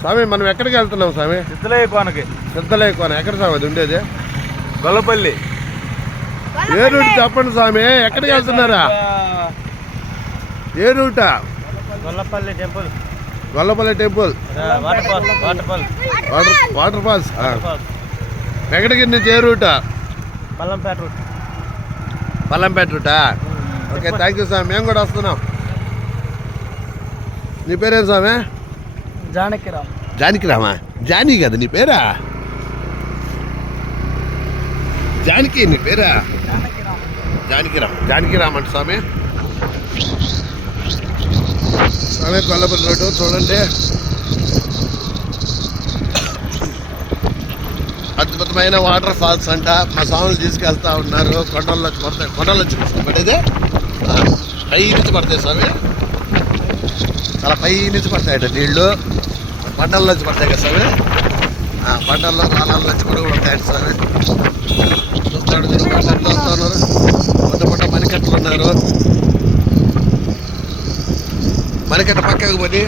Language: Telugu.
స్వామి మనం ఎక్కడికి వెళ్తున్నాం స్వామి? సిద్ధలయ్య కోనకి సిద్ధలే కోన ఎక్కడ స్వామి అది ఉండేది? గొల్లపల్లి. ఏ రూట్ చెప్పండి స్వామి ఎక్కడికి వెళ్తున్నారా? ఏ రూటా? Gollapalli temple. Gollapalli temple. Water fall water fall water water falls? Venkatagiri నుంచి ఏ రూటా? పల్లంపేట రూట్. పల్లంపేట రూటా? ఓకే థ్యాంక్ యూ స్వామి. మేము కూడా వస్తున్నాం. నీ పేరేం స్వామి? జానకిరామ్. జానికి రామా? జానీ కదా నీ పేరా? జానకి నీ పేరా? జానకి రామ్. జానకి రామ్ స్వామి. స్వామి కొల్లపల్లి రోడ్డు చూడండి. అద్భుతమైన వాటర్ ఫాల్స్ అంట. మా స్వాములు తీసుకెళ్తా ఉన్నారు. కొండల్లో పడతాయి కొండల్లో నుంచి పడేదే పై నుంచి పడతాయి స్వామి. చాలా పై నుంచి పడతాయట నీళ్ళు. పంటల నుంచి పడతాయి కదా సార్? ఆ పంటల్లో రాళ్ళ నుంచి కూడా పడతాయట సార్. చూస్తాడు చూస్తాడు పంటలు చూస్తా పొట్ట పొట్ట మణికట్టలు ఉన్నారు. మణికట్ట పక్కకు పోయి